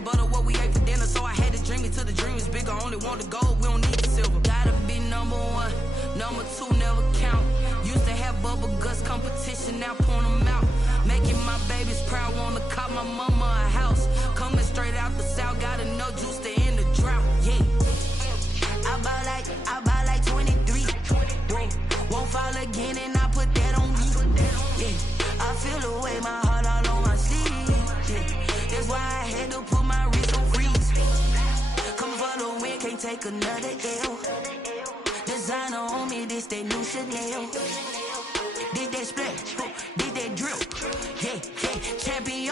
and butter what we ate for dinner. So I had to dream it till the dream is bigger. Only want the gold, we don't need the silver. Gotta be number one, number two never count. Used to have bubble guts competition, now point them out. Making my babies proud, wanna cop my mama a house. Coming straight out the south, got enough juice to end the drought. Yeah, I buy like 23. Won't fall again and I put that on me. Yeah, I feel the way, my heart all on my sleeve. Yeah, that's why I had to put my wrist on freeze. Come for the win, can't take another L. Designer on me, this that new Chanel. Did that splash, did that drip. Yeah, champion,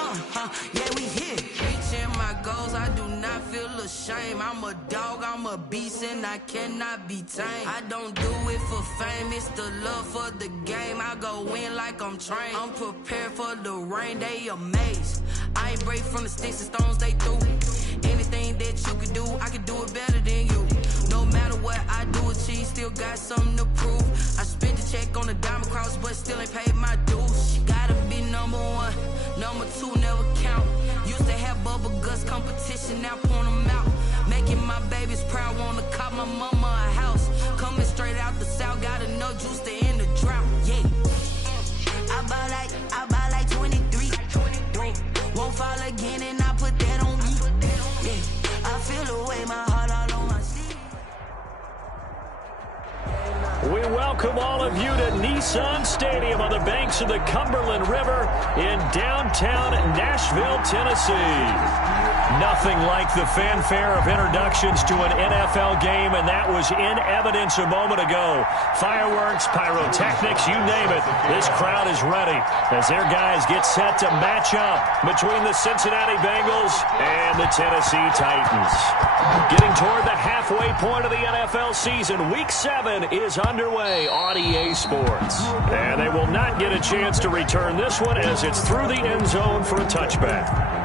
yeah, we here. Reaching my goals, I do not feel ashamed. I'm a dog, I'm a beast, and I cannot be tamed. I don't do it for fame, it's the love for the game. I go in like I'm trained. I'm prepared for the rain, they amazed. I ain't break from the sticks and stones they threw. Anything that you can do, I can do it better than you. No matter what I do, achieve, still got something to prove. I spent the check on the diamond cross, but still ain't paid my dues. Gotta be number one, number two never count. Used to have bubble guts competition, now point them out. Making my babies proud, wanna cop my mama a house. Coming straight out the south, got enough juice to end the drought. Yeah, I buy like 23. Won't fall again and I put that on me. Yeah, I feel the way, my heart all on my sleeve. We welcome all of you to Nissan Stadium on the banks of the Cumberland River in downtown Nashville, Tennessee. Nothing like the fanfare of introductions to an NFL game, and that was in evidence a moment ago. Fireworks, pyrotechnics, you name it. This crowd is ready as their guys get set to match up between the Cincinnati Bengals and the Tennessee Titans. Getting toward the halfway point of the NFL season, Week 7 is underway on EA Sports. And they will not get a chance to return this one as it's through the end zone for a touchback.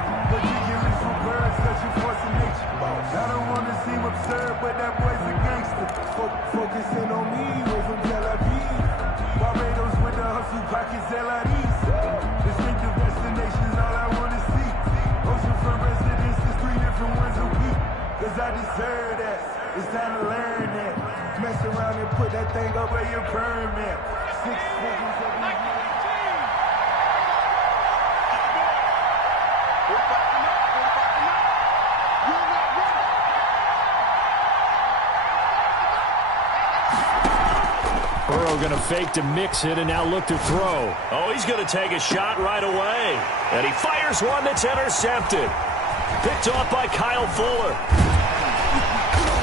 I don't want to seem absurd, but that boy's a gangster. Focusing on me, way from Tel Aviv. Barbados with the hustle pockets, LIDs. Distinctive destinations, all I want to see. Oceanfront residences, 3 different ones a week. Cause I deserve that, it's time to learn that. Mess around and put that thing up where your permit. 6 figures every year. Burrow going to fake to mix it and now look to throw. Oh, he's going to take a shot right away. And he fires one that's intercepted. Picked off by Kyle Fuller.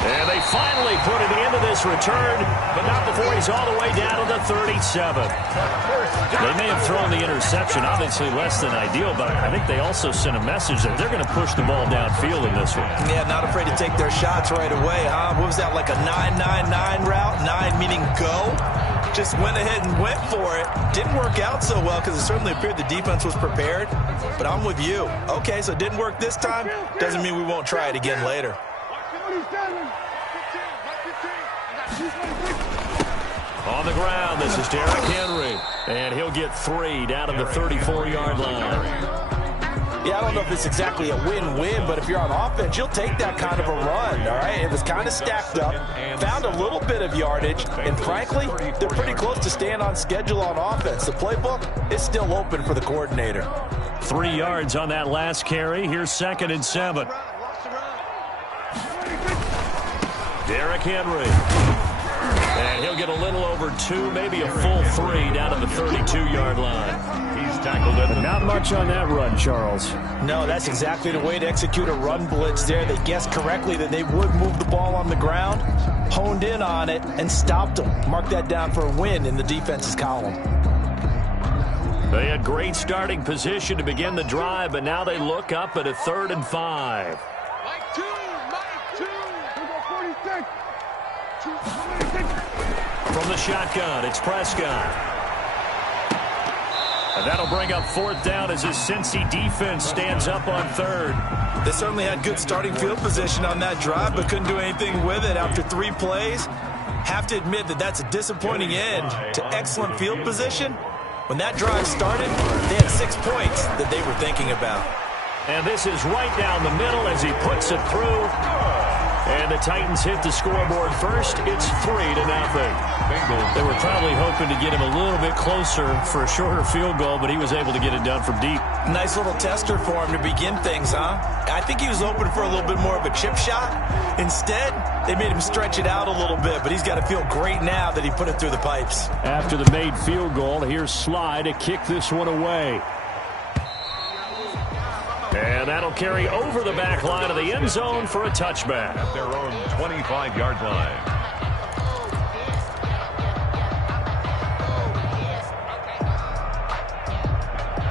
And they finally put an end to this return, but not before he's all the way down to the 37. They may have thrown the interception, obviously less than ideal, but I think they also sent a message that they're going to push the ball downfield in this one. Yeah, not afraid to take their shots right away, huh? What was that, like a 9-9-9 route? 9 meaning go? Just went ahead and went for it. Didn't work out so well because it certainly appeared the defense was prepared, but I'm with you. Okay, so it didn't work this time. Doesn't mean we won't try it again later. On the ground, this is Derrick Henry. And he'll get 3 down at the 34-yard line. Yeah, I don't know if it's exactly a win-win, but if you're on offense, you'll take that kind of a run, all right? It was kind of stacked up, found a little bit of yardage, and frankly, they're pretty close to staying on schedule on offense. The playbook is still open for the coordinator. 3 yards on that last carry. Here's 2nd and 7. Derrick Henry. And he'll get a little over 2, maybe a full 3 down to the 32-yard line. He's tackled it. But not much on that run, Charles. No, that's exactly the way to execute a run blitz there. They guessed correctly that they would move the ball on the ground, honed in on it, and stopped them. Mark that down for a win in the defense's column. They had great starting position to begin the drive, but now they look up at a 3rd and 5. Mike 2, Mike 2. 46. From the shotgun, it's Prescott. And that'll bring up 4th down as his Cincy defense stands up on 3rd. They certainly had good starting field position on that drive, but couldn't do anything with it after 3 plays. Have to admit that that's a disappointing end to excellent field position. When that drive started, they had 6 points that they were thinking about. And this is right down the middle as he puts it through. And the Titans hit the scoreboard first. It's 3-0. They were probably hoping to get him a little bit closer for a shorter field goal, but he was able to get it done from deep. Nice little tester for him to begin things, huh? I think he was hoping for a little bit more of a chip shot. Instead, they made him stretch it out a little bit, but he's got to feel great now that he put it through the pipes. After the made field goal, here's Sly to kick this one away. And that'll carry over the back line of the end zone for a touchback. At their own 25-yard line.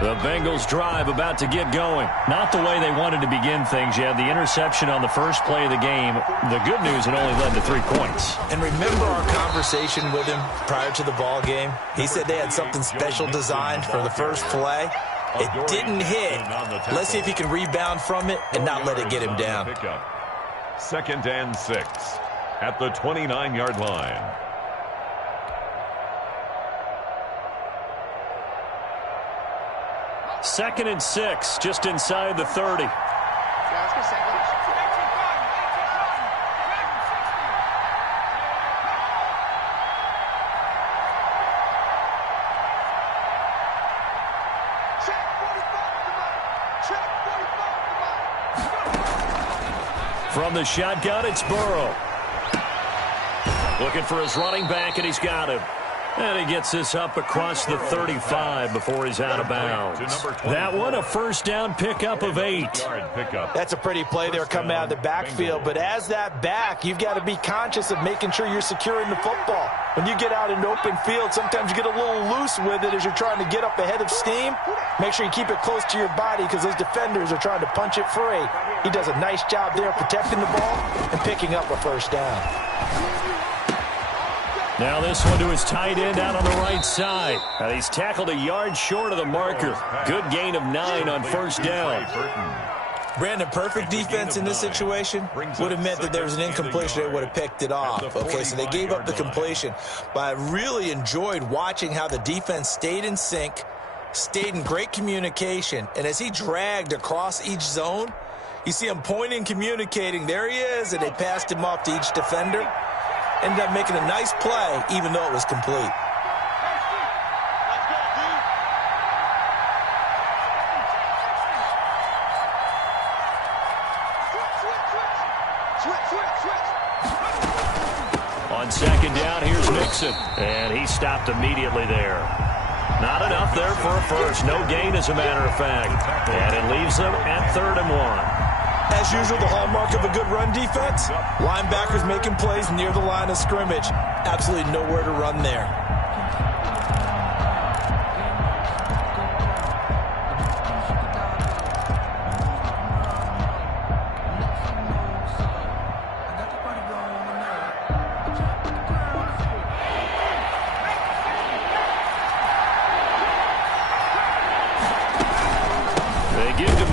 The Bengals drive about to get going. Not the way they wanted to begin things. You had the interception on the first play of the game. The good news, it only led to 3 points. And remember our conversation with him prior to the ball game? He said they had something special designed for the first play. It didn't hit. Let's see if he can rebound from it and not let it get him down. 2nd and 6 at the 29-yard line. Second and 6, just inside the 30. From the shotgun, it's Burrow. Looking for his running back, and he's got him. And he gets this up across the 35 before he's out of bounds. That one, a first down pickup of 8. That's a pretty play there coming out of the backfield. But as that back, you've got to be conscious of making sure you're securing the football. When you get out in open field, sometimes you get a little loose with it as you're trying to get up ahead of steam. Make sure you keep it close to your body because those defenders are trying to punch it free. He does a nice job there protecting the ball and picking up a first down. Now this one to his tight end out on the right side. And he's tackled a yard short of the marker. Good gain of 9 on first down. Brandon, perfect defense in this situation would have meant that there was an incompletion. They would have picked it off. Okay, so they gave up the completion. But I really enjoyed watching how the defense stayed in sync, stayed in great communication. And as he dragged across each zone, you see him pointing, communicating. There he is, and they passed him off to each defender. Ended up making a nice play, even though it was complete. On second down, here's Mixon. And he stopped immediately there. Not enough there for a first. No gain, as a matter of fact. And it leaves them at 3rd and 1. As usual, the hallmark of a good run defense, linebackers making plays near the line of scrimmage. Absolutely nowhere to run there.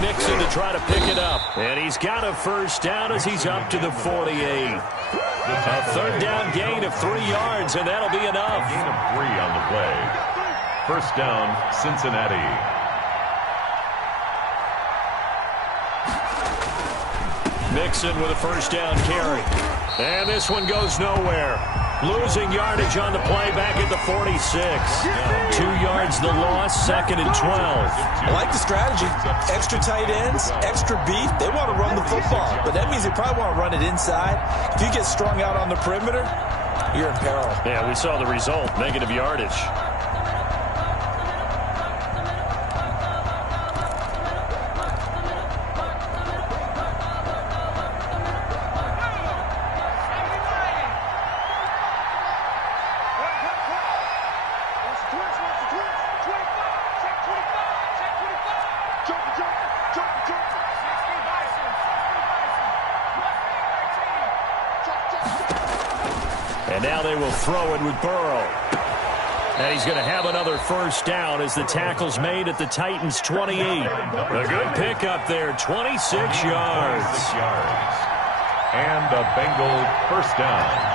Mixon to try to pick it up. And he's got a first down as he's up to the 48. A third down gain of 3 yards, and that'll be enough. A gain of 3 on the play. First down, Cincinnati. Mixon with a first down carry. And this one goes nowhere. Losing yardage on the play back at the 46. 2 yards the loss, 2nd and 12. I like the strategy. Extra tight ends, extra beef. They want to run the football, but that means they probably want to run it inside. If you get strung out on the perimeter, you're in peril. Yeah, we saw the result, negative yardage. And now they will throw it with Burrow. And he's going to have another first down as the tackle's made at the Titans' 28. A good pickup there, 26 yards. And a Bengal first down.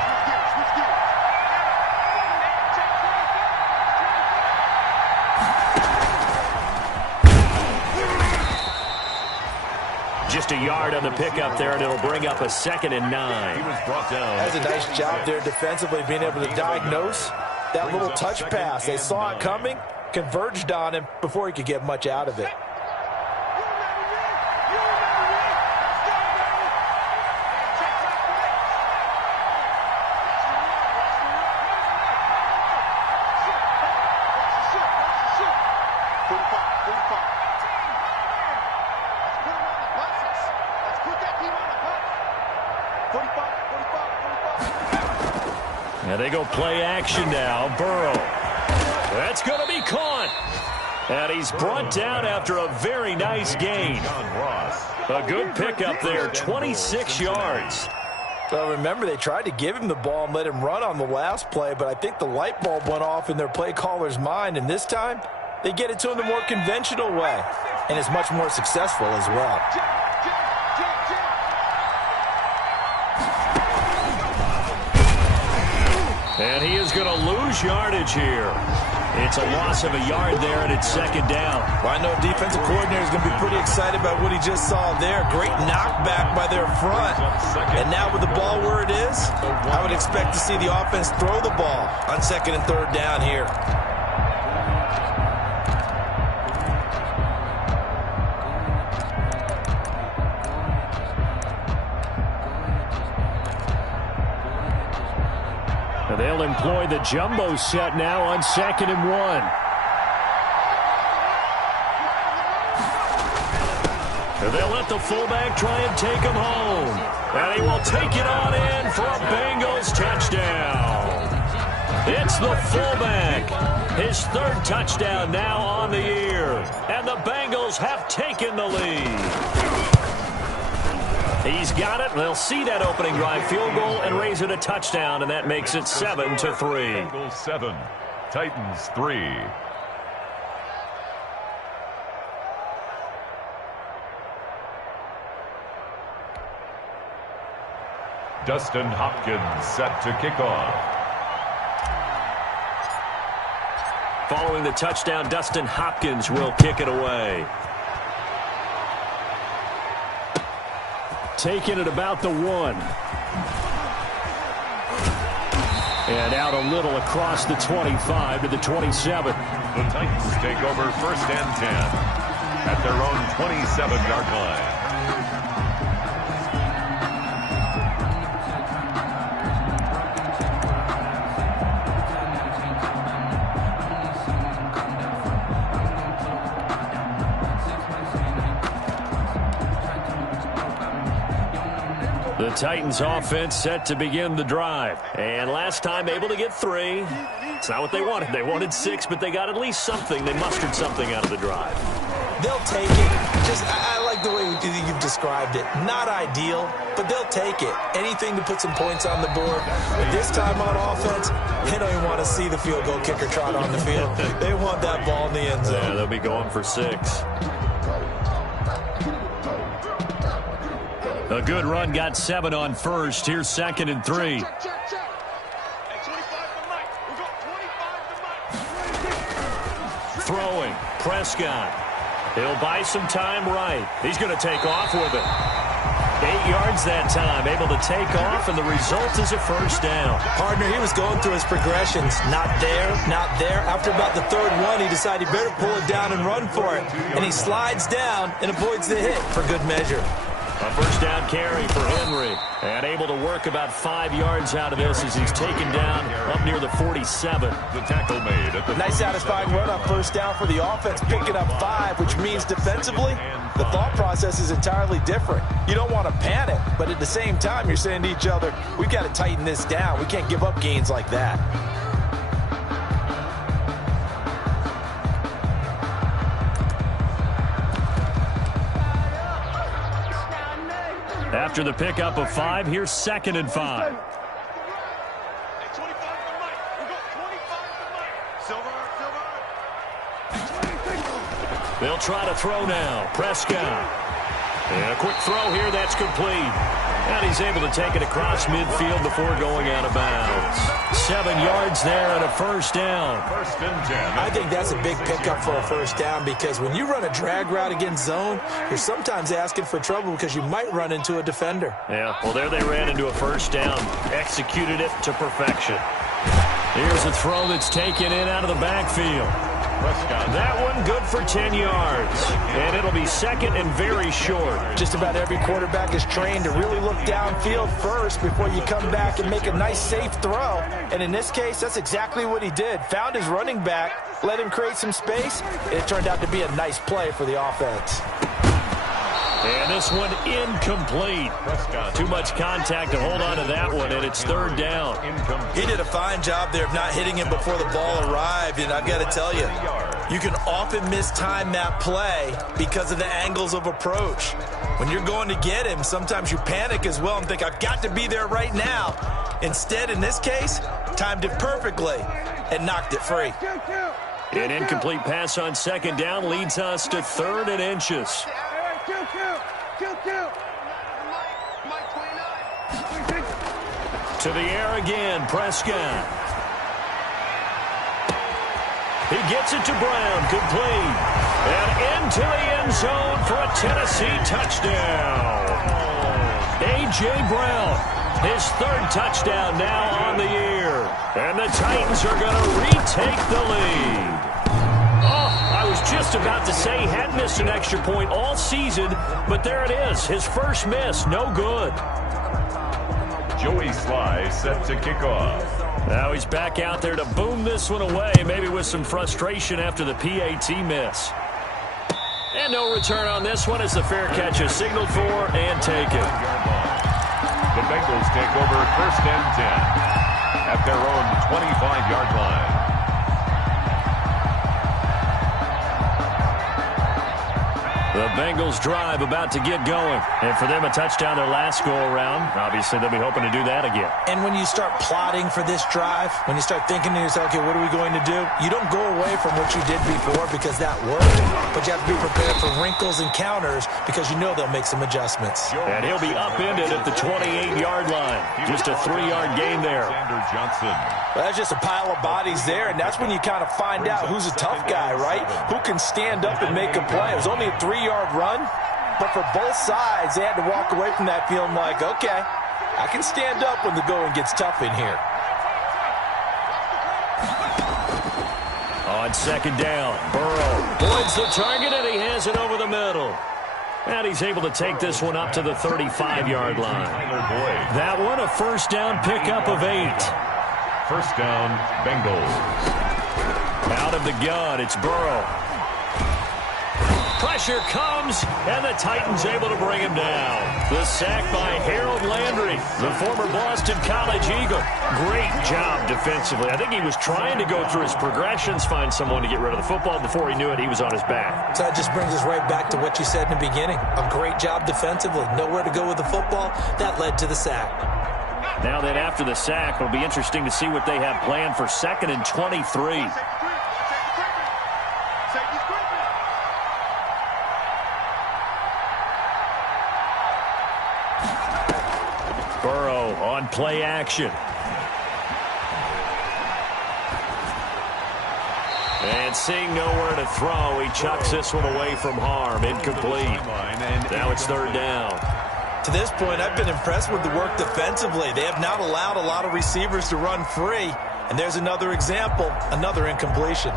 Just a yard on the pickup there, and it'll bring up a 2nd and 9. He was brought down. That's a nice job there defensively, being able to diagnose that little touch pass. They saw it coming, converged on him before he could get much out of it. And they go play action now. Burrow. That's going to be caught. And he's brought down after a very nice gain. A good pickup there, 26 yards. Well, remember, they tried to give him the ball and let him run on the last play, but I think the light bulb went off in their play caller's mind, and this time they get it to him the more conventional way, and it's much more successful as well. And he is going to lose yardage here. It's a loss of a yard there, and it's 2nd down. Well, I know defensive coordinator is going to be pretty excited about what he just saw there. Great knockback by their front. And now with the ball where it is, I would expect to see the offense throw the ball on 2nd and 3rd down here. They'll employ the jumbo set now on 2nd and 1. They'll let the fullback try and take him home. And he will take it on in for a Bengals touchdown. It's the fullback. His 3rd touchdown now on the year. And the Bengals have taken the lead. He's got it. They'll see that opening drive field goal and raise it a touchdown, and that makes it 7-3. Bengals 7, Titans 3. Dustin Hopkins set to kick off. Following the touchdown, Dustin Hopkins will kick it away. Taking it about the 1. And out a little across the 25 to the 27. The Titans take over 1st and 10 at their own 27-yard line. The Titans offense set to begin the drive. And last time able to get 3. It's not what they wanted. They wanted 6, but they got at least something. They mustered something out of the drive. They'll take it. I like the way you've described it. Not ideal, but they'll take it. Anything to put some points on the board. But this time on offense, they don't even want to see the field goal kicker trot on the field. They want that ball in the end zone. Yeah, they'll be going for 6. A good run, got 7 on 1st. Here's 2nd and 3. Throwing, Prescott. He'll buy some time right. He's going to take off with it. 8 yards that time, able to take off, and the result is a 1st down. Partner, he was going through his progressions. Not there, not there. After about the 3rd one, he decided he better pull it down and run for it. And he slides down and avoids the hit for good measure. A 1st down carry for Henry. And able to work about 5 yards out of this as he's taken down up near the 47. The tackle made at the nice satisfying run on 1st down for the offense, picking up 5, which means defensively, the thought process is entirely different. You don't want to panic, but at the same time, you're saying to each other, we've got to tighten this down. We can't give up gains like that. After the pickup of 5, here's 2nd and 5. They'll try to throw now. Prescott. And a quick throw here that's complete. And he's able to take it across midfield before going out of bounds. 7 yards there and a first down. First and 10. I think that's a big pickup for a first down because when you run a drag route against zone, you're sometimes asking for trouble because you might run into a defender. Yeah, well, there they ran into a first down. Executed it to perfection. Here's a throw that's taken in out of the backfield. That one good for 10 yards. And it'll be second and very short. Just about every quarterback is trained to really look downfield first before you come back and make a nice, safe throw. And in this case, that's exactly what he did. Found his running back, let him create some space, and it turned out to be a nice play for the offense. And this one incomplete. Too much contact to hold on to that one, and it's third down. He did a fine job there of not hitting him before the ball arrived, and I've got to tell you, you can often mistime that play because of the angles of approach. When you're going to get him, sometimes you panic as well and think, I've got to be there right now. Instead, in this case, timed it perfectly and knocked it free. An incomplete pass on second down leads us to 3rd and inches. To the air again, Prescott. He gets it to Brown, complete. And into the end zone for a Tennessee touchdown. A.J. Brown, his 3rd touchdown now on the year. And the Titans are going to retake the lead. I was just about to say he hadn't missed an extra point all season, but there it is. His first miss, no good. Joey Sly set to kick off. Now he's back out there to boom this one away, maybe with some frustration after the PAT miss. And no return on this one as the fair catch is signaled for and taken. The Bengals take over 1st and 10 at their own 25-yard line. The Bengals drive about to get going. And for them, a touchdown their last go-around. Obviously, they'll be hoping to do that again. And when you start plotting for this drive, when you start thinking to yourself, okay, what are we going to do? You don't go away from what you did before because that worked. But you have to be prepared for wrinkles and counters because you know they'll make some adjustments. And he'll be upended at the 28-yard line. Just a 3-yard gain there. Johnson. Well, that's just a pile of bodies there, and that's when you kind of find out who's a tough guy, right? Who can stand up and make a play. It was only a 3-yard run, but for both sides, they had to walk away from that feeling like, okay, I can stand up when the going gets tough in here. On second down, Burrow avoids the target, and he has it over the middle. And he's able to take this one up to the 35-yard line. That one, a first down pickup of 8. First down, Bengals. Out of the gun, it's Burrow. Pressure comes, and the Titans able to bring him down. The sack by Harold Landry, the former Boston College Eagle. Great job defensively. I think he was trying to go through his progressions, find someone to get rid of the football. Before he knew it, he was on his back. So that just brings us right back to what you said in the beginning. A great job defensively. Nowhere to go with the football. That led to the sack. Now then, after the sack, it'll be interesting to see what they have planned for 2nd and 23. Burrow on play action. And seeing nowhere to throw, he chucks this one away from harm. Incomplete. Now it's 3rd down. To this point, I've been impressed with the work defensively. They have not allowed a lot of receivers to run free. And there's another example, another incompletion.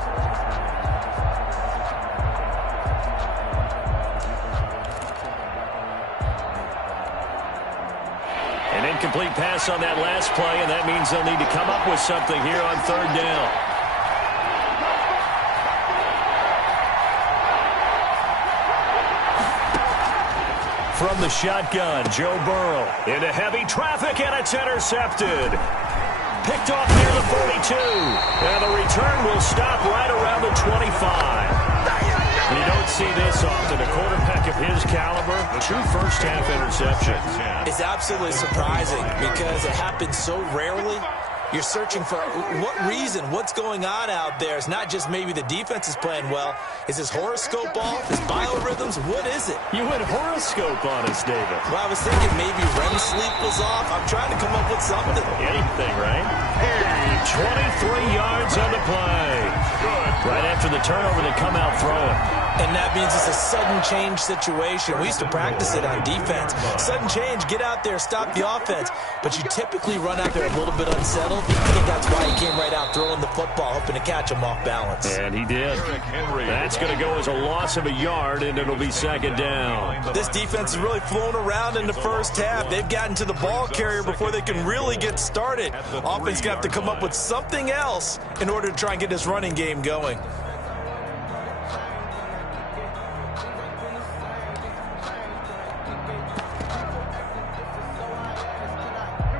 An incomplete pass on that last play, and that means they'll need to come up with something here on 3rd down. From the shotgun, Joe Burrow into heavy traffic, and it's intercepted. Picked off near the 42. And the return will stop right around the 25. You don't see this often. A quarterback of his caliber, 2 first-half interceptions. It's absolutely surprising because it happens so rarely. You're searching for what reason, what's going on out there. It's not just maybe the defense is playing well. Is his horoscope off? His biorhythms? What is it? You went horoscope on us, David. Well, I was thinking maybe REM sleep was off. I'm trying to come up with something. Anything, right? 23 yards on the play. Right after the turnover, they come out throwing. And that means it's a sudden change situation. We used to practice it on defense. Sudden change, get out there, stop the offense. But you typically run out there a little bit unsettled. I think that's why he came right out throwing the football, hoping to catch him off balance. And he did. That's going to go as a loss of a yard, and it'll be second down. This defense has really flown around in the first half. They've gotten to the ball carrier before they can really get started. Offense going to have to come up with something else in order to try and get this running game going.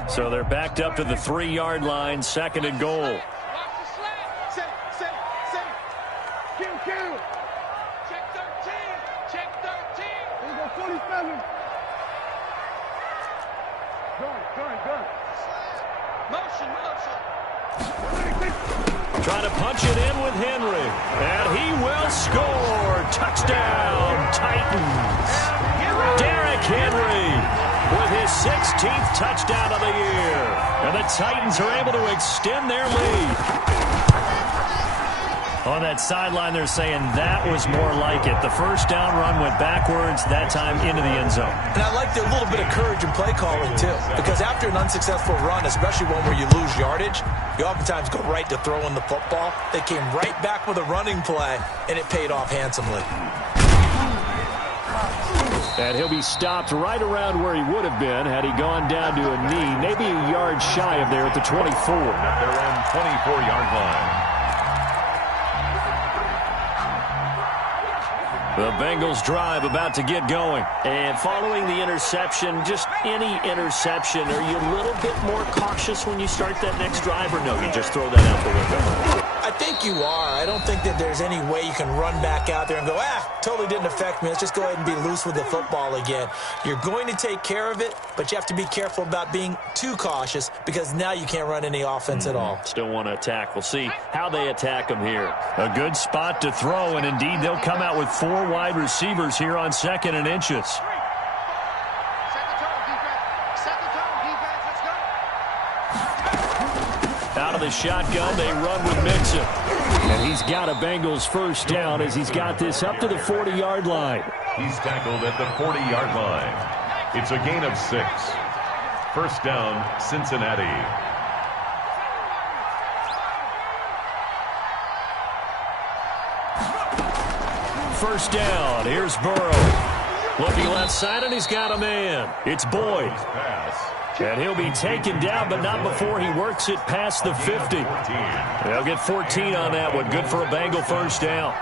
So they're backed up to the 3-yard line, second and goal. Trying to punch it in with Henry. And he will score. Touchdown, Titans. Derrick Henry with his 16th touchdown of the year. And the Titans are able to extend their lead. On that sideline, they're saying that was more like it. The first down run went backwards, that time into the end zone. And I like their little bit of courage in play calling, too. Because after an unsuccessful run, especially one where you lose yardage, you oftentimes go right to throwing the football. They came right back with a running play, and it paid off handsomely. And he'll be stopped right around where he would have been had he gone down to a knee, maybe a yard shy of there at the 24. At their own 24-yard line. The Bengals drive about to get going. And following the interception, just any interception, are you a little bit more cautious when you start that next drive, or no, you just throw that out the window? I think you are. I don't think that there's any way you can run back out there and go, totally didn't affect me. Let's just go ahead and be loose with the football again. You're going to take care of it, but you have to be careful about being too cautious because now you can't run any offense at all. Still want to attack. We'll see how they attack them here. A good spot to throw, and indeed they'll come out with 4 wide receivers here on 2nd and inches. Out of the shotgun, they run with Mixon. And he's got a Bengals first down as he's got this up to the 40-yard line. He's tackled at the 40-yard line. It's a gain of 6. First down, Cincinnati. First down, here's Burrow. Looking left side, and he's got a man. It's Boyd. And he'll be taken down, but not before he works it past the 50. They'll get 14 on that one. Good for a Bengal first down.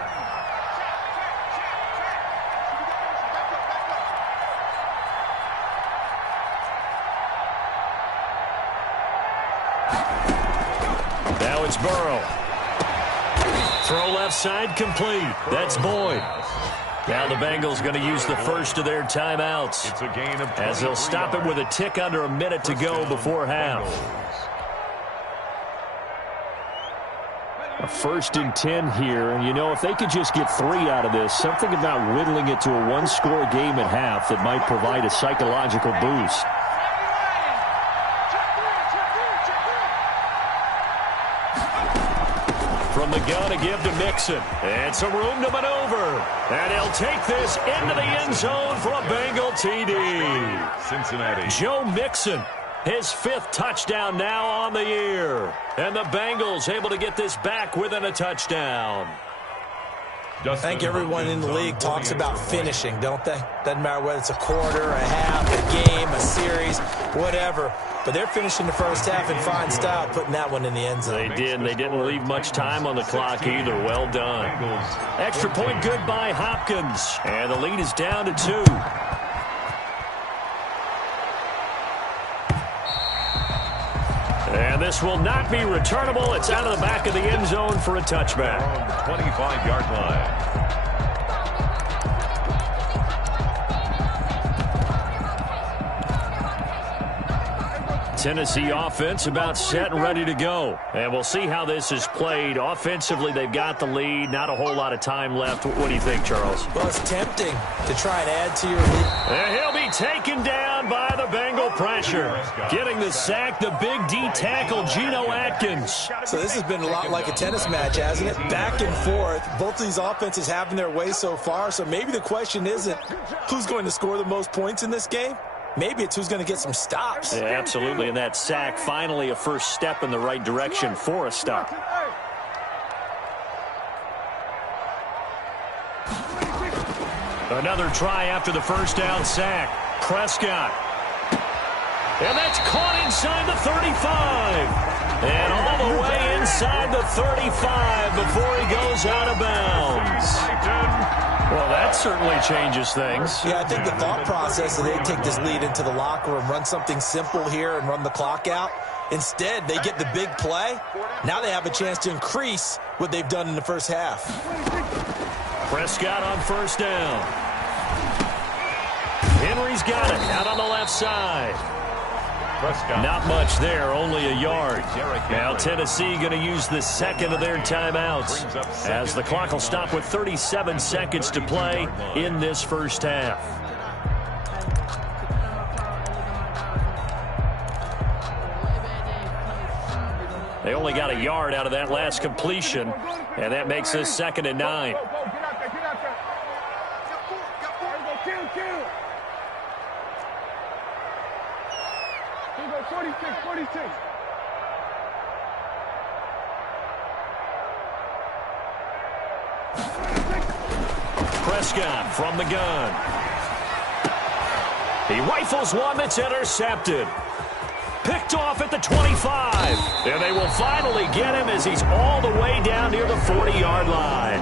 Now it's Burrow. Throw left side complete. That's Boyd. Now the Bengals going to use the first of their timeouts It's a gain of as they'll stop it with a tick under a minute to go before half. A 1st and 10 here, and you know, if they could just get 3 out of this, something about whittling it to a 1-score game at half that might provide a psychological boost. From the gun to give to Mixon. And some room to maneuver. And he'll take this into the end zone for a Bengal TD. Cincinnati. Joe Mixon, his 5th touchdown now on the year. And the Bengals able to get this back within a touchdown. I think everyone in the league talks about finishing, don't they? Doesn't matter whether it's a quarter, a half, a game, a series, whatever. But they're finishing the first half in fine style, putting that one in the end zone. They did, and they didn't leave much time on the clock either. Well done. Extra point good by Hopkins. And the lead is down to 2. And this will not be returnable. It's out of the back of the end zone for a touchback. 25-yard line. Tennessee offense about set and ready to go. And we'll see how this is played. Offensively, they've got the lead. Not a whole lot of time left. What do you think, Charles? Well, it's tempting to try and add to your lead. And he'll be taken down by the Bengal pressure. Getting the sack, the big D tackle, Geno Atkins. So this has been a lot like a tennis match, hasn't it? Back and forth. Both of these offenses having their way so far. So maybe the question isn't who's going to score the most points in this game. Maybe it's who's going to get some stops. Yeah, absolutely. And that sack, finally a first step in the right direction for a stop. Another try after the first down sack. Prescott. And that's caught inside the 35. And all the way inside the 35 before he goes out of bounds. Well, that certainly changes things. Yeah, I think the thought process is they take this lead into the locker room, run something simple here and run the clock out. Instead, they get the big play. Now they have a chance to increase what they've done in the first half. Prescott on first down. Henry's got it out on the left side. Prescott. Not much there, only a yard. Now Tennessee going to use the second of their timeouts as the clock will stop with 37 seconds to play in this first half. They only got a yard out of that last completion, and that makes this 2nd and 9. Prescott from the gun. He rifles one that's intercepted. Picked off at the 25. And they will finally get him as he's all the way down near the 40-yard line.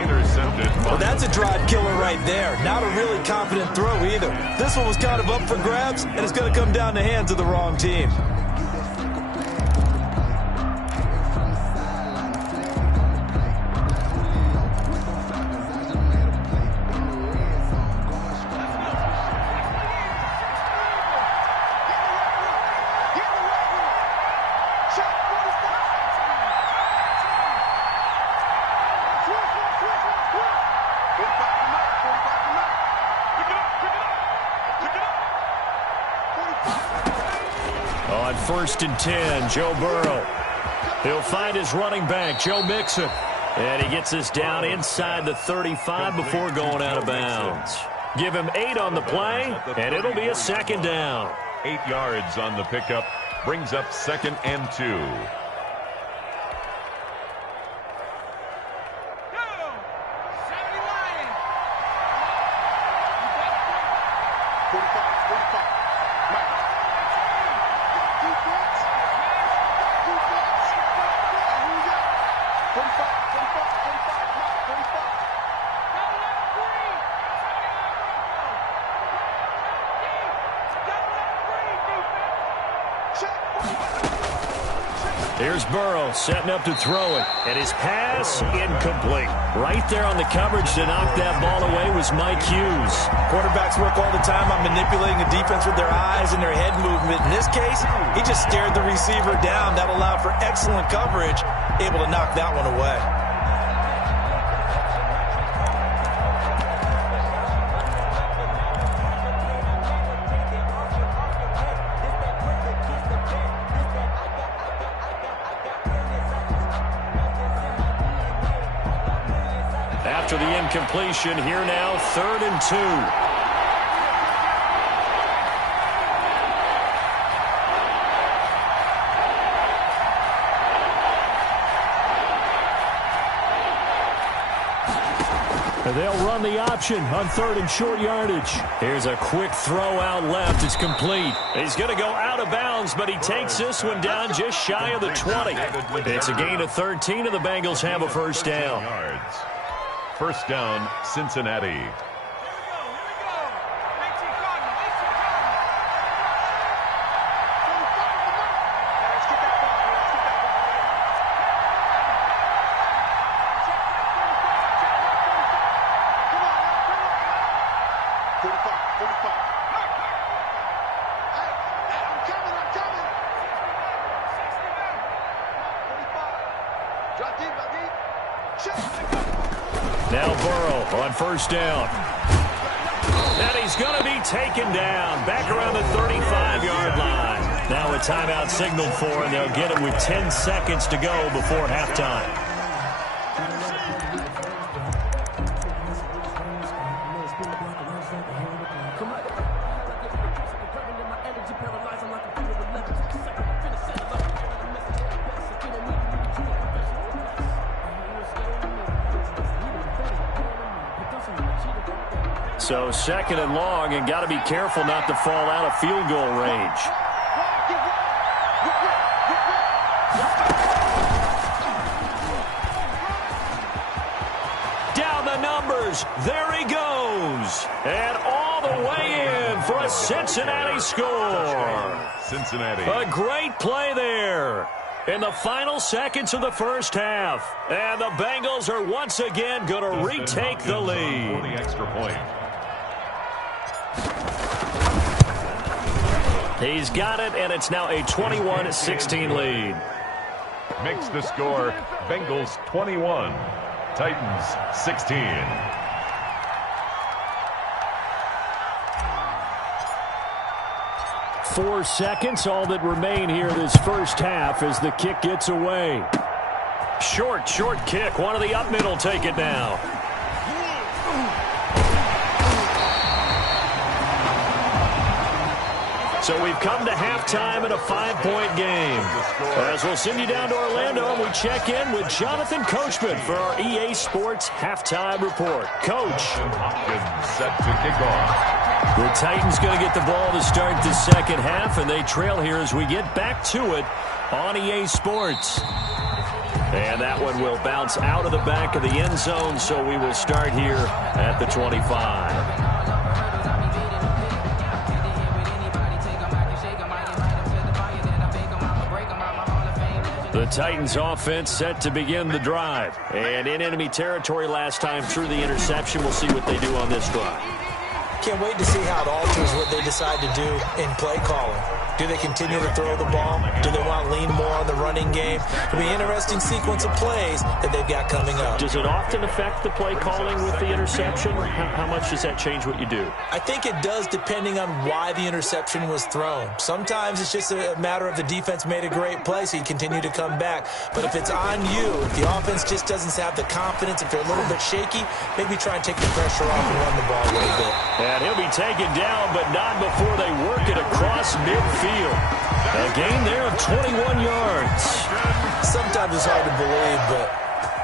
Intercepted. Well, that's a drive killer right there. Not a really confident throw either. This one was kind of up for grabs, and it's going to come down the hands of the wrong team. On 1st and 10, Joe Burrow. He'll find his running back, Joe Mixon. And he gets this down inside the 35 before going out of bounds. Give him 8 on the play, and it'll be a 2nd down. 8 yards on the pickup. Brings up 2nd and 2. Here's Burrow setting up to throw it. And his pass incomplete. Right there on the coverage to knock that ball away was Mike Hughes. Quarterbacks work all the time on manipulating the defense with their eyes and their head movement. In this case, he just stared the receiver down. That allowed for excellent coverage, able to knock that one away. After the incompletion, here now, 3rd and 2. They'll run the option on 3rd and short yardage. Here's a quick throw out left. It's complete. He's going to go out of bounds, but he takes this one down just shy of the 20. It's a gain of 13, and the Bengals have a first down. First down, Cincinnati. Now Burrow on first down. And he's going to be taken down back around the 35-yard line. Now a timeout signaled for, and they'll get him with 10 seconds to go before halftime. So second and long, and got to be careful not to fall out of field goal range. Down the numbers. There he goes. And all the way in for a Cincinnati score. Cincinnati. A great play there in the final seconds of the first half. And the Bengals are once again going to retake the lead. For the extra point. He's got it, and it's now a 21-16 lead. Makes the score Bengals 21, Titans 16. Four seconds, all that remain here this first half as the kick gets away. Short kick. One of the up middle take it now. So we've come to halftime in a 5-point game. As we'll send you down to Orlando, and we check in with Jonathan Coachman for our EA Sports Halftime Report. Coach. Hopkins set to kick off. The Titans going to get the ball to start the second half, and they trail here as we get back to it on EA Sports. And that one will bounce out of the back of the end zone, so we will start here at the 25. The Titans offense set to begin the drive. And in enemy territory last time through the interception. We'll see what they do on this drive. Can't wait to see how it alters what they decide to do in play calling. Do they continue to throw the ball? Do they want to lean more on the running game? It'll be an interesting sequence of plays that they've got coming up. Does it often affect the play calling with the interception? How much does that change what you do? I think it does, depending on why the interception was thrown. Sometimes it's just a matter of the defense made a great play, so you continue to come back. But if it's on you, if the offense just doesn't have the confidence, if they're a little bit shaky, maybe try and take the pressure off and run the ball a little bit. And he'll be taken down, but not before they work it across midfield. A gain there of 21 yards. Sometimes it's hard to believe, but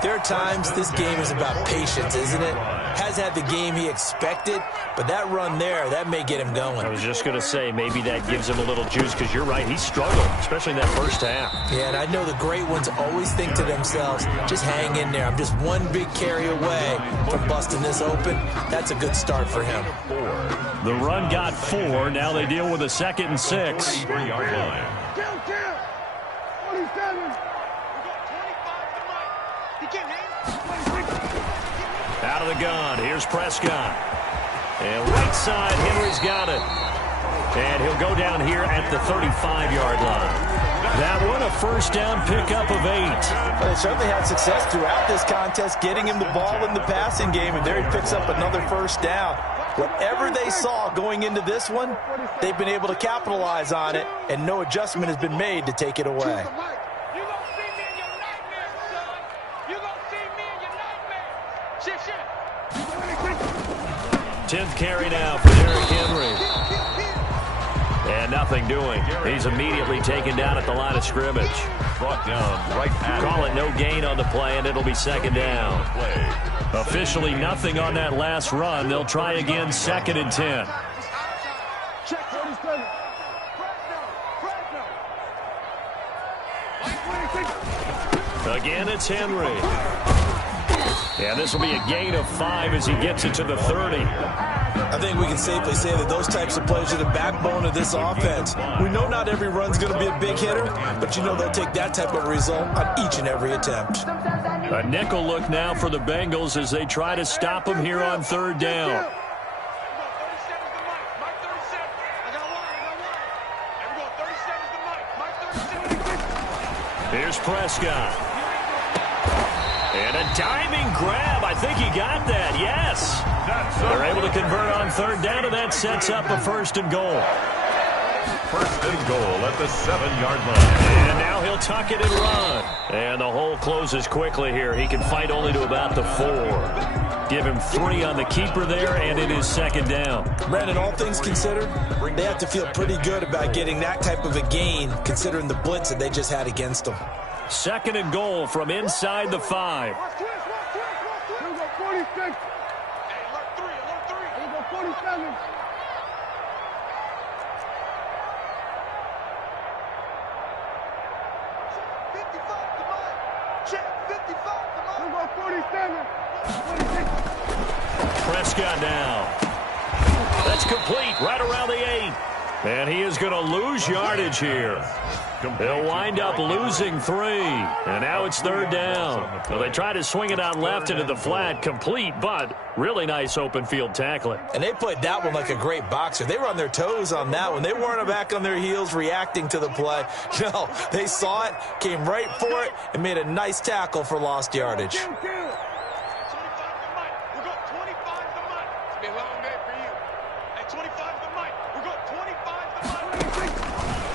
there are times this game is about patience, isn't it? Has had the game he expected, but that run there, that may get him going. I was just going to say, maybe that gives him a little juice, because you're right, he struggled, especially in that first half. Yeah, and I know the great ones always think to themselves, just hang in there. I'm just one big carry away from busting this open. That's a good start for him. The run got 4. Now they deal with a 2nd and 6. 3-yard line. Out of the gun. Here's Prescott. And right side, Henry's got it. And he'll go down here at the 35-yard line. That one, a first down pickup of 8. Well, they certainly had success throughout this contest, getting him the ball in the passing game, and there he picks up another first down. Whatever they saw going into this one, they've been able to capitalize on it, and no adjustment has been made to take it away. 10th carry now for Derrick Henry. And nothing doing. He's immediately taken down at the line of scrimmage. Brought down right at Call it no gain on the play, and it'll be 2nd down. Officially nothing on that last run. They'll try again, 2nd and 10. Again, it's Henry. And this will be a gain of 5 as he gets it to the 30. I think we can safely say that those types of plays are the backbone of this offense. We know not every run's going to be a big hitter, but you know they'll take that type of result on each and every attempt. A nickel look now for the Bengals as they try to stop him here on 3rd down. Here's Prescott. And a diving grab. I think he got that. Yes. They're able to convert on third down, and that sets up a 1st and goal. 1st and goal at the 7-yard line. And now he'll tuck it and run. And the hole closes quickly here. He can fight only to about the 4. Give him 3 on the keeper there, and it is 2nd down. Brandon, all things considered, they have to feel pretty good about getting that type of a gain, considering the blitz that they just had against them. 2nd and goal from inside the 5. Prescott now. That's complete right around the 8. And he is going to lose yardage here. They'll wind up losing 3. And now it's 3rd down. So they try to swing it out left into the flat. Complete, but really nice open field tackling. And they played that one like a great boxer. They were on their toes on that one. They weren't back on their heels reacting to the play. No, they saw it, came right for it, and made a nice tackle for lost yardage.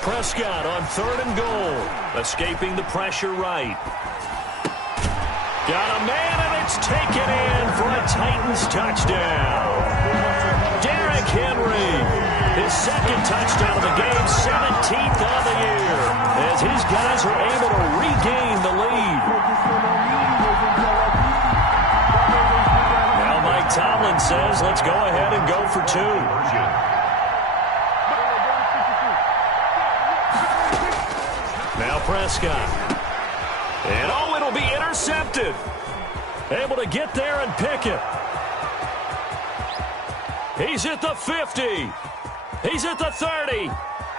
Prescott on 3rd and goal. Escaping the pressure right. Got a man, and it's taken in for a Titans touchdown. Derrick Henry, his 2nd touchdown of the game, 17th on the year, as his guys are able to regain the lead. Now Mike Tomlin says, let's go ahead and go for 2. Now Prescott. And oh, it'll be intercepted. Able to get there and pick it. He's at the 50. He's at the 30.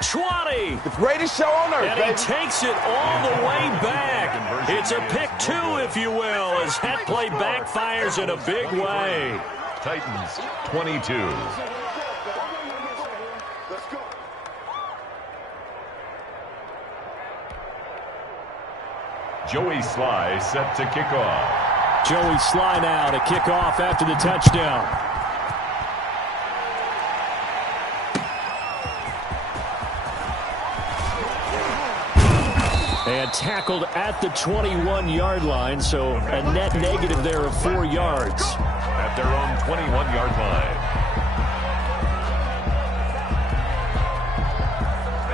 20. The greatest show on earth, and he takes it all the way back. It's a pick 2, if you will, as that play backfires in a big way. Titans 22. Joey Sly set to kick off. Joey Sly now to kick off after the touchdown. And tackled at the 21-yard line, so a net negative there of 4 yards. At their own 21-yard line.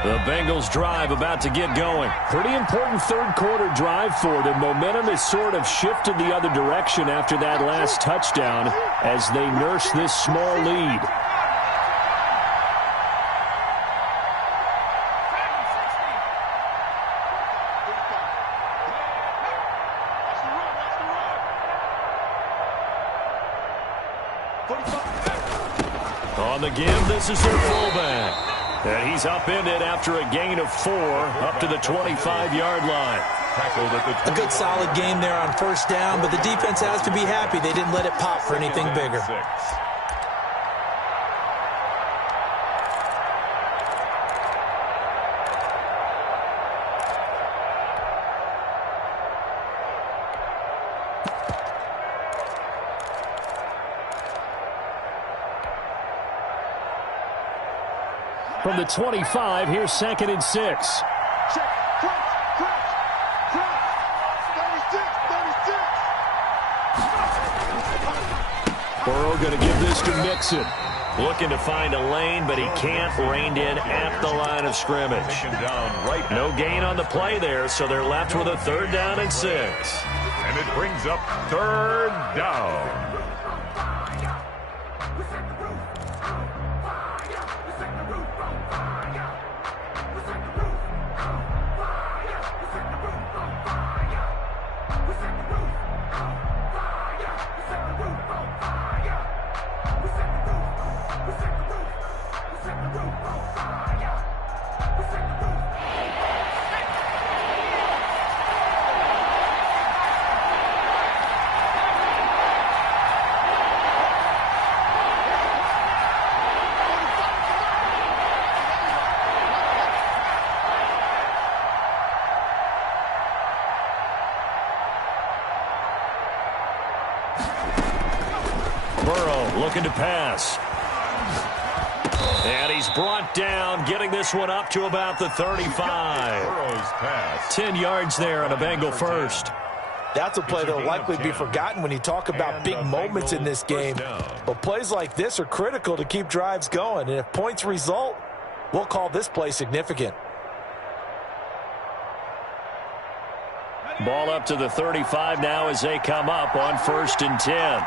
The Bengals drive about to get going. Pretty important 3rd quarter drive for them. Momentum has sort of shifted the other direction after that last touchdown as they nurse this small lead. On the give, this is their fullback. And he's upended after a gain of 4 up to the 25-yard line. Tackled at the a good solid game there on 1st down, but the defense has to be happy they didn't let it pop for anything bigger. 6. From the 25, here's 2nd and 6. Burrow going to give this to Mixon. Looking to find a lane, but he can't. Reined in at the line of scrimmage. No gain on the play there, so they're left with a 3rd down and 6. And it brings up 3rd down. looking to pass. And he's brought down, getting this one up to about the 35. 10 yards there on a Bengal first. That's a play that will likely be forgotten when you talk about big moments in this game. But plays like this are critical to keep drives going. And if points result, we'll call this play significant. Ball up to the 35 now as they come up on 1st and 10.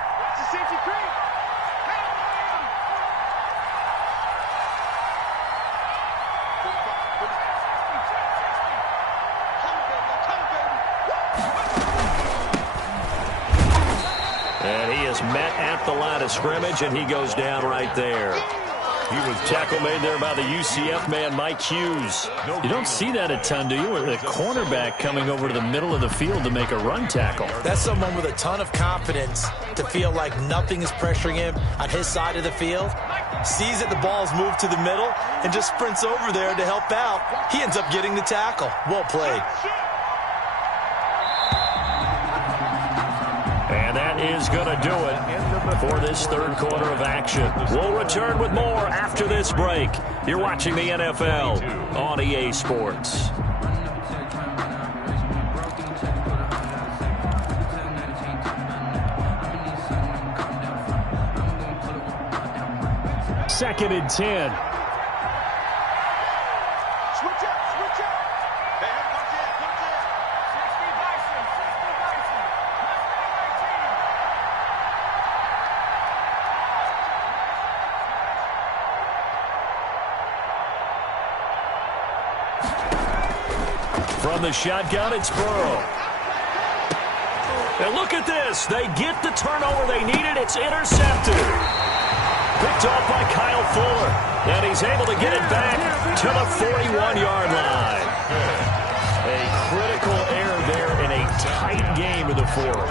And he is met at the line of scrimmage, and he goes down right there. He was tackle made there by the UCF man, Mike Hughes. You don't see that a ton, do you? With a cornerback coming over to the middle of the field to make a run tackle. That's someone with a ton of confidence to feel like nothing is pressuring him on his side of the field. Sees that the ball is moved to the middle and just sprints over there to help out. He ends up getting the tackle. Well played. And that is going to do it for this third quarter of action. We'll return with more after this break. You're watching the NFL on EA Sports. Second and 10. From the shotgun, it's Burrow. And look at this. They get the turnover they needed. It's intercepted. Picked off by Kyle Fuller. And he's able to get it back to the 41-yard line. A critical error there in a tight game in the fourth.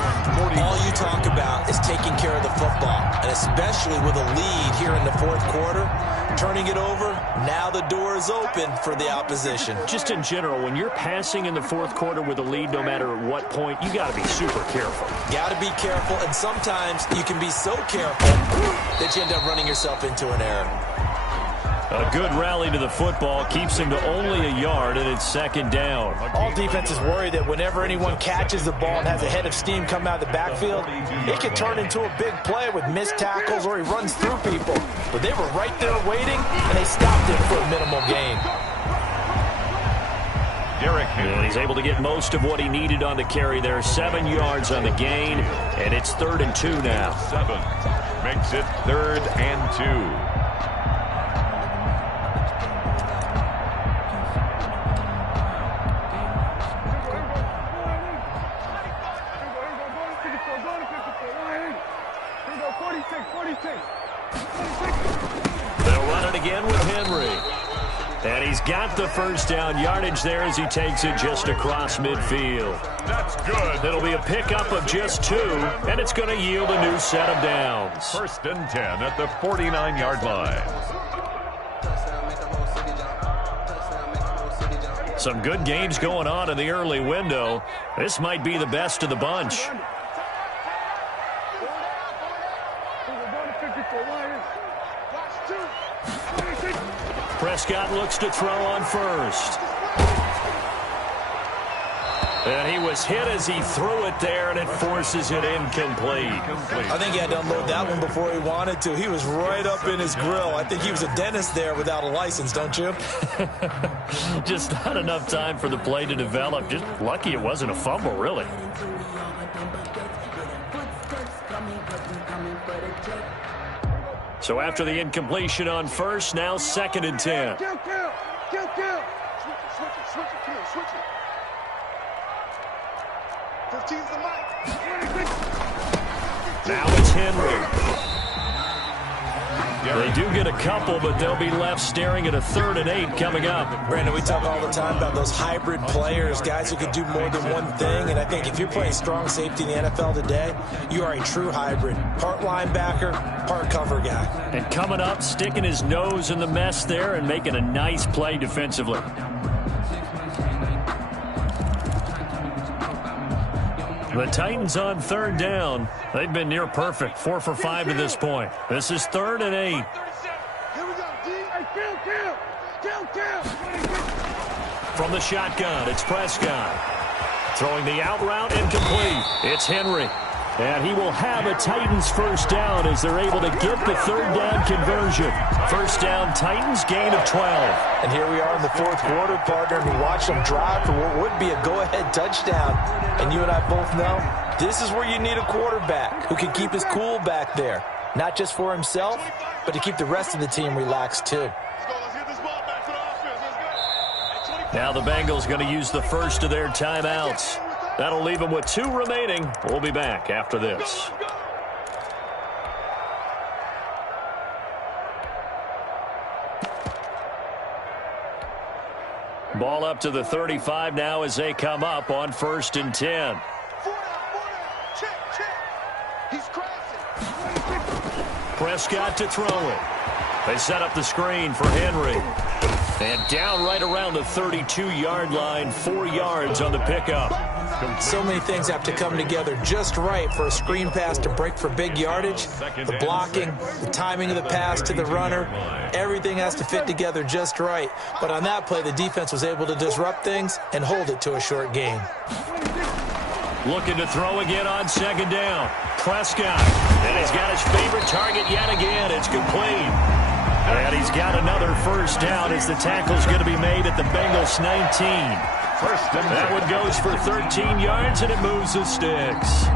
All you talk about is taking care of the football, and especially with a lead here in the fourth quarter. Turning it over, now the door is open for the opposition. Just in general, when you're passing in the fourth quarter with a lead, no matter at what point, you got to be super careful. Got to be careful, and sometimes you can be so careful that you end up running yourself into an error. A good rally to the football keeps him to only a yard, and it's second down. All defenses worry that whenever anyone catches the ball and has a head of steam come out of the backfield, it can turn into a big play with missed tackles or he runs through people. But they were right there waiting, and they stopped him for a minimal gain. And he's able to get most of what he needed on the carry there. 7 yards on the gain, and it's 3rd and 2 now. 7 makes it 3rd and 2. They'll run it again with Henry. And he's got the first down yardage there as he takes it just across midfield. That's good. It'll be a pickup of just 2, and it's going to yield a new set of downs. 1st and 10 at the 49-yard line. Some good games going on in the early window. This might be the best of the bunch. Prescott looks to throw on first. And he was hit as he threw it there, and it forces it incomplete. I think he had to unload that one before he wanted to. He was right up in his grill. I think he was a dentist there without a license, don't you? Just not enough time for the play to develop. Just lucky it wasn't a fumble, really. So after the incompletion on first, now 2nd and 10. Switch it. 15's the mic. Now it's Henry. They do get a couple, but they'll be left staring at a 3rd and 8 coming up. Brandon, we talk all the time about those hybrid players, guys who can do more than one thing. And I think if you're playing strong safety in the NFL today, you are a true hybrid. Part linebacker, part cover guy. And coming up, sticking his nose in the mess there and making a nice play defensively. The Titans on third down. They've been near perfect, 4 for 5 to this point. This is 3rd and 8. Here we go, D. Hey, kill. From the shotgun, it's Prescott. Throwing the out route incomplete. It's Henry. And he will have a Titans first down as they're able to get the 3rd down conversion. First down, Titans, gain of 12. And here we are in the 4th quarter, partner, and we watch them drive for what would be a go-ahead touchdown. And you and I both know this is where you need a quarterback who can keep his cool back there. Not just for himself, but to keep the rest of the team relaxed too. Now the Bengals going to use the first of their timeouts. That'll leave them with 2 remaining. We'll be back after this. Ball up to the 35 now as they come up on 1st and 10. Prescott to throw it. They set up the screen for Henry. And down right around the 32-yard line, 4 yards on the pickup. So many things have to come together just right for a screen pass to break for big yardage. The blocking, the timing of the pass to the runner, everything has to fit together just right. But on that play, the defense was able to disrupt things and hold it to a short gain. Looking to throw again on 2nd down. Prescott. And he's got his favorite target yet again. It's complete. And he's got another first down as the tackle's going to be made at the Bengals 19. That one goes for 13 yards, and it moves the sticks.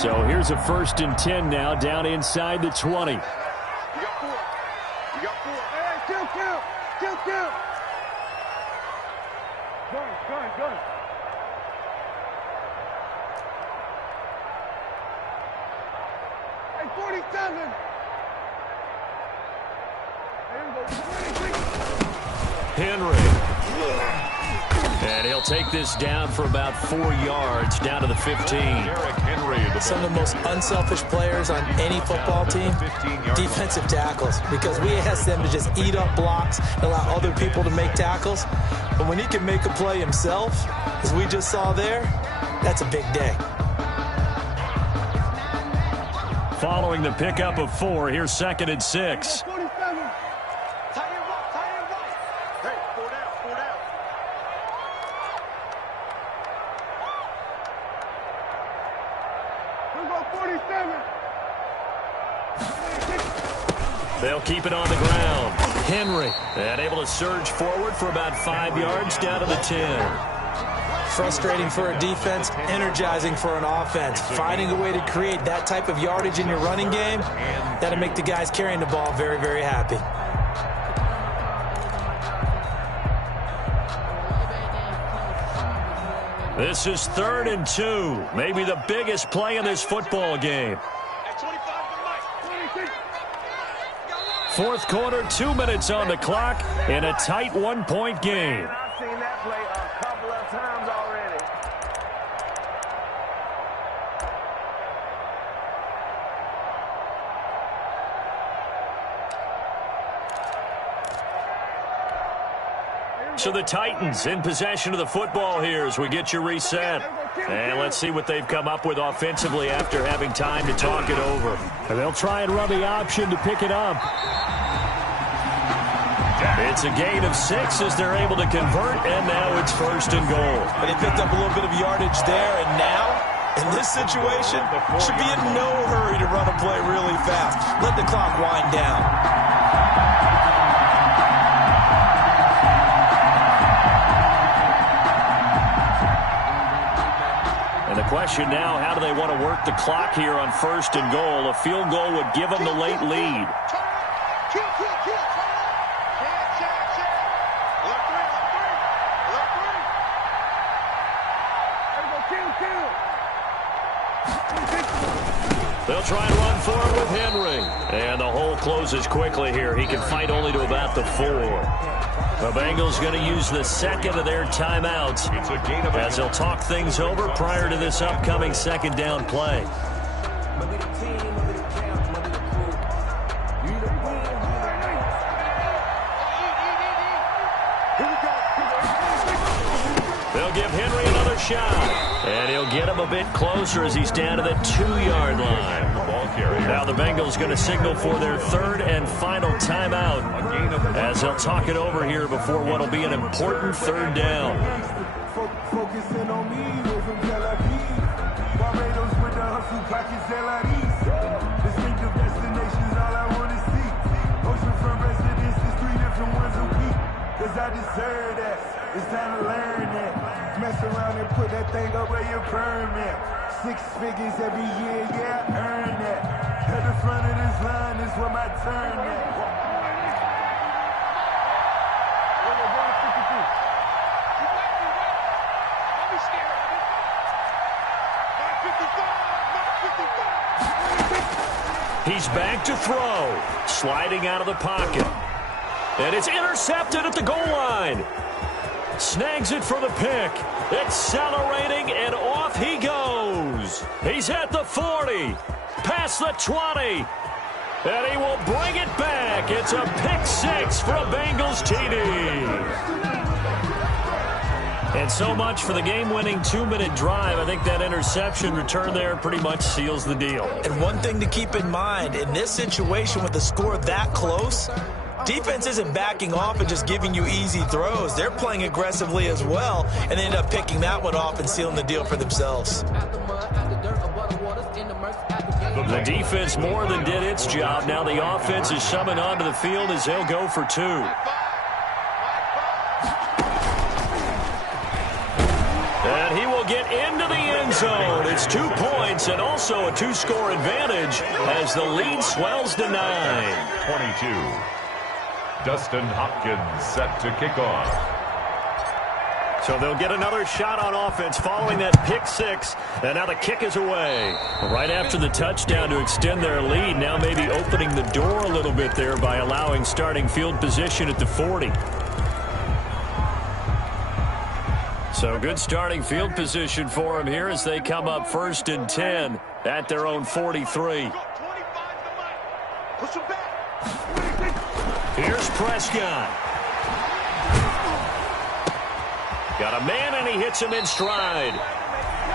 So here's a 1st and 10 now, down inside the 20. You got 4. Hey, kill. Gun. Hey, 47. Henry. And he'll take this down for about 4 yards, down to the 15. Some of the most unselfish players on any football team, defensive tackles, because we ask them to just eat up blocks and allow other people to make tackles. But when he can make a play himself, as we just saw there, that's a big day. Following the pickup of 4, here's 2nd and 6. They'll keep it on the ground. Henry, and able to surge forward for about 5 yards down to the 10. Frustrating for a defense, energizing for an offense. Finding a way to create that type of yardage in your running game, that'll make the guys carrying the ball very, very happy. This is 3rd and 2, maybe the biggest play in this football game. 4th quarter, 2 minutes on the clock, in a tight 1-point game. I've seen that play a couple of times already. So the Titans in possession of the football here as we get you reset. And let's see what they've come up with offensively after having time to talk it over. And they'll try and run the option to pick it up. It's a gain of 6 as they're able to convert, and now it's 1st and goal. But they picked up a little bit of yardage there, and now, in this situation, should be in no hurry to run a play really fast. Let the clock wind down. And the question now, how do they want to work the clock here on 1st and goal? A field goal would give them the late lead. They'll try and run for it with Henry. And the hole closes quickly here. He can fight only to about the 4. The Bengals going to use the 2nd of their timeouts as they'll talk things over prior to this upcoming 2nd down play. Here we go. They'll give Henry another shot. And he'll get him a bit closer as he's down to the 2-yard line. Now the Bengals going to signal for their third and final timeout as they'll talk it over here before what will be an important third down. Focusing on me, way from Tel Aviv. Barbados with the hustle pockets, LIDs. Distinctive destinations, all I want to see. Oceanfront residences, 3 different ones a week. Cause I deserve that. It's time to learn that. Mess around and put that thing up where your permit. 6 figures every year, yeah, I earn that. At the front of this line is where my turn at. He's back to throw. Sliding out of the pocket. And it's intercepted at the goal line. Snags it for the pick. Accelerating, and off he goes. He's at the 40. Past the 20. And he will bring it back. It's a pick 6 for a Bengals TD. And so much for the game-winning 2-minute drive. I think that interception return there pretty much seals the deal. And one thing to keep in mind, in this situation with the score that close, defense isn't backing off and just giving you easy throws. They're playing aggressively as well, and they end up picking that one off and sealing the deal for themselves. The defense more than did its job. Now the offense is summoned onto the field as they'll go for 2. And he will get into the end zone. It's 2 points and also a 2-score advantage as the lead swells to 9. 22. Dustin Hopkins set to kick off. So they'll get another shot on offense following that pick 6. And now the kick is away. Right after the touchdown to extend their lead. Now maybe opening the door a little bit there by allowing starting field position at the 40. So good starting field position for them here as they come up 1st and 10 at their own 43. Here's Prescott. Got a man, and he hits him in stride.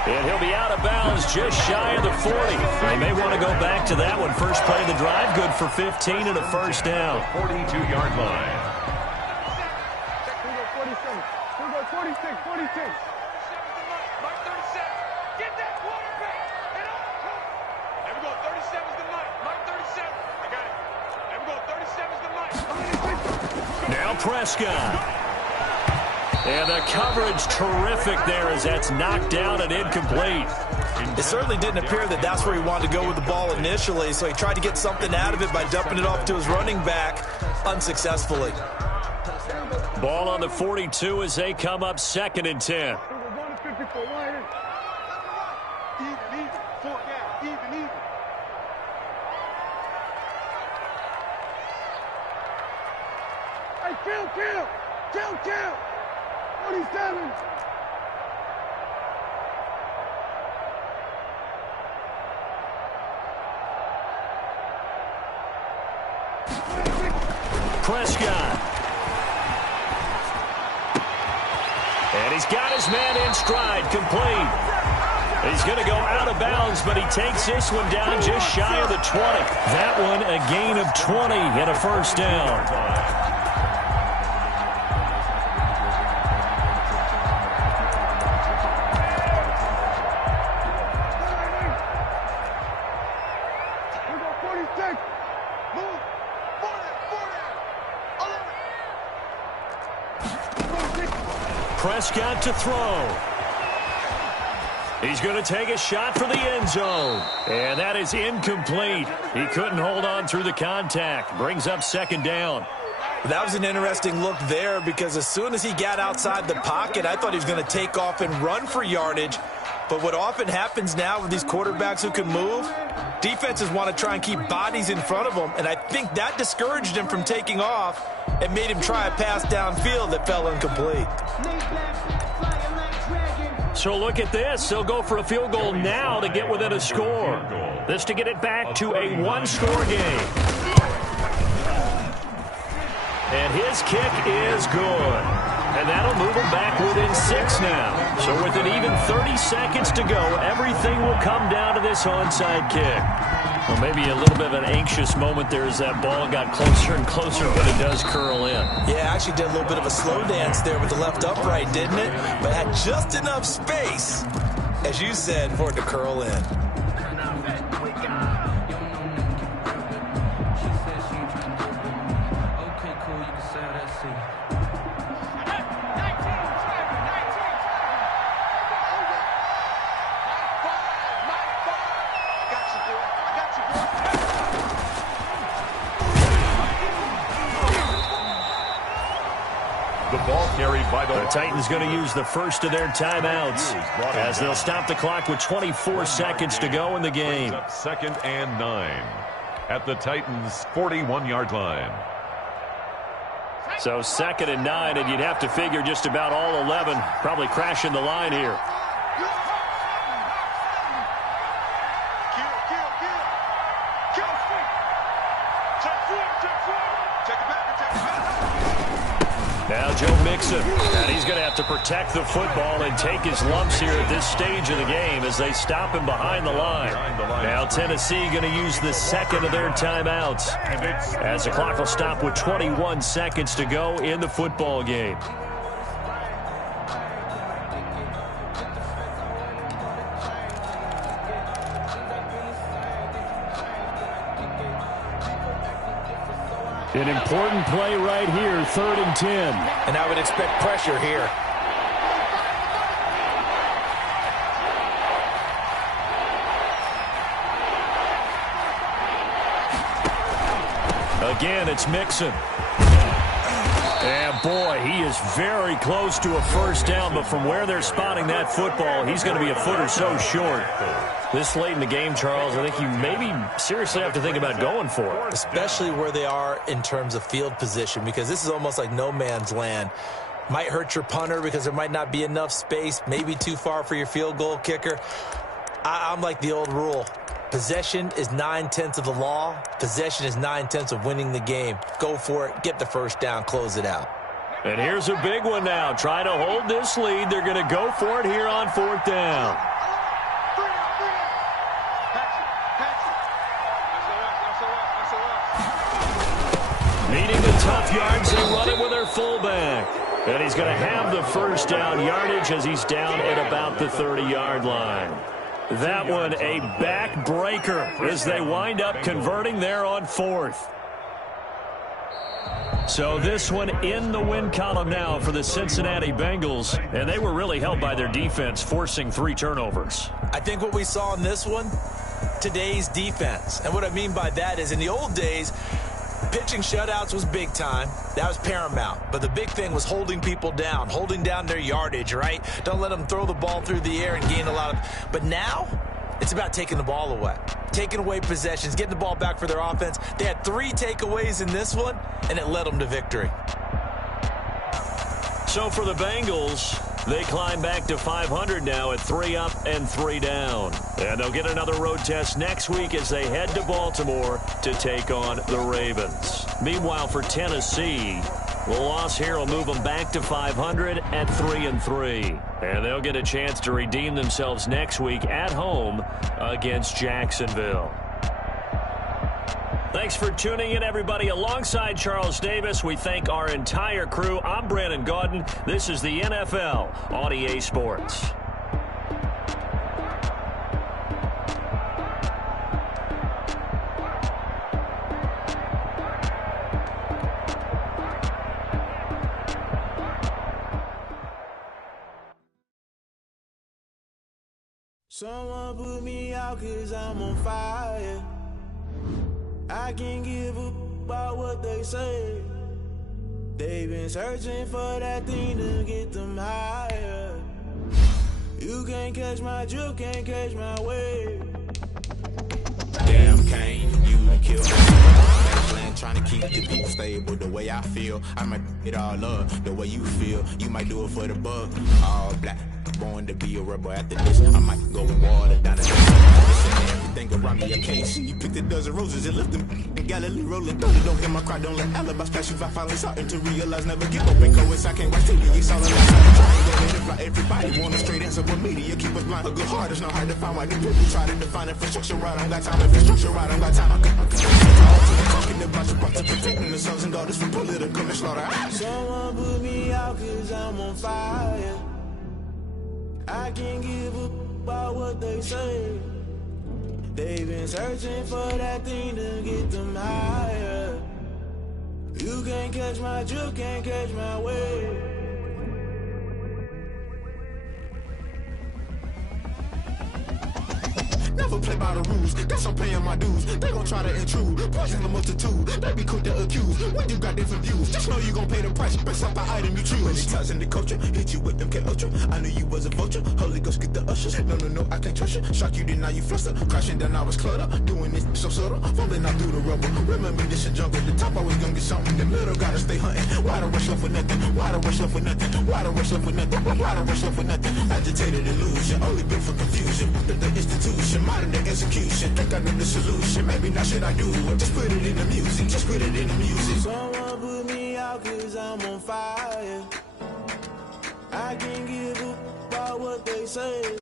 And he'll be out of bounds just shy of the 40. They may want to go back to that one. First play of the drive, good for 15 and a first down. 42-yard line. 46. Mark 37. Get that quarterback. And on. There we go. 37's the Mike. Mark 37. I got it. There we go. 37's the Mike. Now Prescott. And the coverage terrific there as that's knocked down and incomplete. It certainly didn't appear that that's where he wanted to go with the ball initially, so he tried to get something out of it by dumping it off to his running back unsuccessful. Ball on the 42 as they come up 2nd and 10. Count. 47. Prescott. And he's got his man in stride, complete. He's going to go out of bounds, but he takes this one down just shy of the 20. That one a gain of 20 and a first down. Prescott to throw. He's going to take a shot for the end zone. And that is incomplete. He couldn't hold on through the contact. Brings up 2nd down. That was an interesting look there because as soon as he got outside the pocket, I thought he was going to take off and run for yardage. But what often happens now with these quarterbacks who can move, defenses want to try and keep bodies in front of them. And I think that discouraged him from taking off and made him try a pass downfield that fell incomplete. So look at this. They'll go for a field goal now to get within a score. This to get it back to a 1-score game. And his kick is good. And that'll move them back within 6 now. So with an even 30 seconds to go, everything will come down to this onside kick. Well, maybe a little bit of an anxious moment there as that ball got closer and closer, but it does curl in. Yeah, actually did a little bit of a slow dance there with the left upright, didn't it? But had just enough space, as you said, for it to curl in. The Titans going to use the first of their timeouts as they'll stop the clock with 24 seconds to go in the game. Up 2nd and 9 at the Titans' 41-yard line. So 2nd and 9, and you'd have to figure just about all 11 probably crashing the line here. Now Joe Mixon, and he's going to have to protect the football and take his lumps here at this stage of the game as they stop him behind the line. Now Tennessee going to use the second of their timeouts as the clock will stop with 21 seconds to go in the football game. An important play right here, 3rd and 10. And I would expect pressure here. Again, it's Mixon. And boy, he is very close to a first down, but from where they're spotting that football, he's going to be a foot or so short. This late in the game, Charles, I think you maybe seriously have to think about going for it. Especially where they are in terms of field position, because this is almost like no man's land. Might hurt your punter because there might not be enough space, maybe too far for your field goal kicker. I'm like the old rule. Possession is 9/10 of the law. Possession is 9/10 of winning the game. Go for it. Get the first down. Close it out. And here's a big one now. Trying to hold this lead. They're going to go for it here on 4th down. Needing the tough yards, they run it with their fullback. And he's going to have the first down yardage as he's down at about the 30-yard line. That one a backbreaker as they wind up converting there on 4th. So this one in the win column now for the Cincinnati Bengals, and they were really helped by their defense, forcing 3 turnovers. I think what we saw in this one, today's defense. And what I mean by that is in the old days, pitching shutouts was big time. That was paramount. But the big thing was holding people down, holding down their yardage, right? Don't let them throw the ball through the air and gain a lot of... But now, it's about taking the ball away. Taking away possessions, getting the ball back for their offense. They had 3 takeaways in this one, and it led them to victory. So for the Bengals, they climb back to 500 now at 3 up and 3 down. And they'll get another road test next week as they head to Baltimore to take on the Ravens. Meanwhile, for Tennessee, the loss here will move them back to 500 at 3-3. And they'll get a chance to redeem themselves next week at home against Jacksonville. Thanks for tuning in, everybody. Alongside Charles Davis, we thank our entire crew. I'm Brandon Gaudin. This is the NFL on EA Sports. Someone put me out 'cause I'm on fire. I can't give up about what they say. They've been searching for that thing to get them higher. You can't catch my drift, can't catch my wave. Damn, Kane, you killed me. Trying to keep the people stable the way I feel. I might it all up the way you feel. You might do it for the buck. All black, born to be a rebel after this. I might go with water down the everything around me a case. You picked a dozen roses and left them in Galilee rolling through. Don't hear my cry, don't let alibis pass you. I finally starting to realize never give up and coincide. I can't watch TV, it's all a lie. Triangle, everybody want a straight answer, but media keep us blind. A good heart is not hard to find. Why the people try to define infrastructure right? I don't got time. Infrastructure right, I don't got time. Talking about your part to protecting the sons and daughters from political manslaughter. Someone put me out 'cause I'm on fire. I can't give up about what they say. They've been searching for that thing to get them higher. You can't catch my drift, can't catch my wave. Never play by the rules, guess I'm paying my dues. They gon' try to intrude, poison the multitude. They be quick to accuse when you got different views. Just know you gon' pay the price, based off the item you choose. Many ties in the culture, hit you with them K Ultra. I knew you was a vulture, Holy Ghost get the ushers. No, I can't trust you. Shock you, then now you fluster. Crashing down, I was cluttered. Doing this so subtle, falling out through the rubble. Remember this in jungle, the top always gonna get something. The middle gotta stay hunting. Why the rush love for nothing? Why the rush love for nothing? Why the rush love for nothing? Why the rush love for nothing? Agitated illusion, only built for confusion. The institution, modern day execution. Think I know the solution. Maybe not should I do it? Just put it in the music. Just put it in the music. Someone put me out 'cause I'm on fire. I can't give up about what they say.